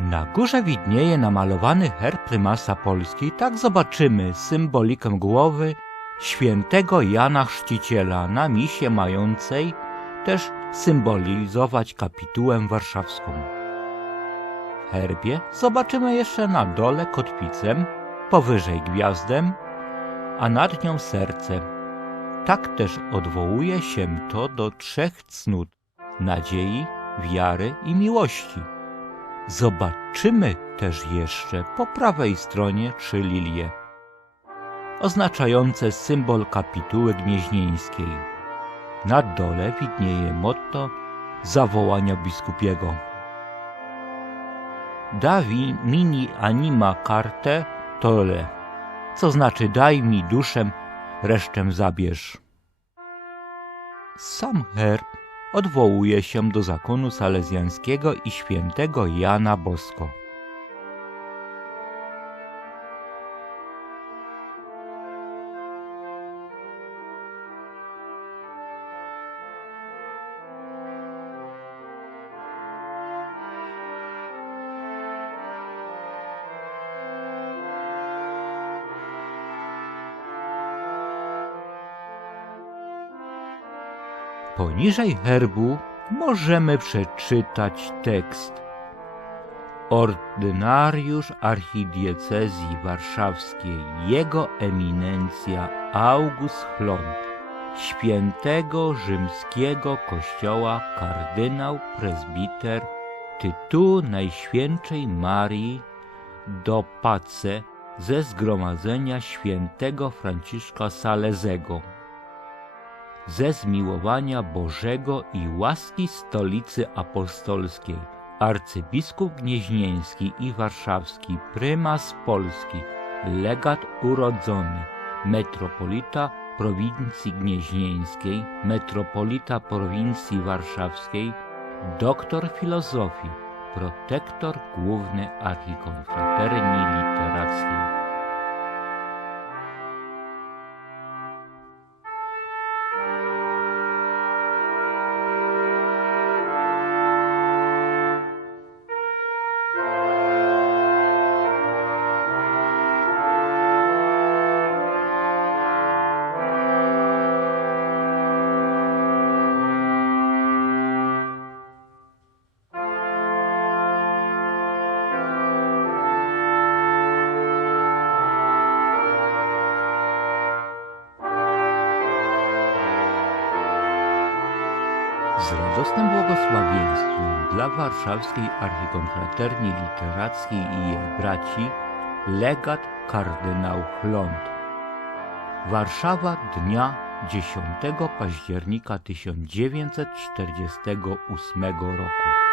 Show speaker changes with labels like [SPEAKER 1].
[SPEAKER 1] Na górze widnieje namalowany herb prymasa Polski. Tak zobaczymy symbolikę głowy świętego Jana Chrzciciela na misie mającej też symbolizować kapitułę warszawską. W herbie zobaczymy jeszcze na dole kotwicę, powyżej gwiazdę, a nad nią serce. Tak też odwołuje się to do trzech cnót nadziei, wiary i miłości. Zobaczymy też jeszcze po prawej stronie trzy lilie, oznaczające symbol kapituły gnieźnieńskiej. Na dole widnieje motto zawołania biskupiego. Dawi mini anima carte tole, co znaczy daj mi duszę, resztę zabierz. Sam herb odwołuje się do zakonu salezjańskiego i świętego Jana Bosko. Poniżej herbu możemy przeczytać tekst. Ordynariusz archidiecezji warszawskiej, jego eminencja August Chlont, świętego rzymskiego kościoła kardynał prezbiter tytułu Najświętszej Marii do Pace ze zgromadzenia świętego Franciszka Salezego ze zmiłowania Bożego i łaski Stolicy Apostolskiej, arcybiskup gnieźnieński i warszawski, prymas Polski, legat urodzony, metropolita prowincji gnieźnieńskiej, metropolita prowincji warszawskiej, doktor filozofii, protektor główny archikonfraterni literackiej. Z radosnym błogosławieństwem dla warszawskiej archikonfraterni literackiej i jej braci legat kardynał Chlont. Warszawa dnia 10 października 1948 roku.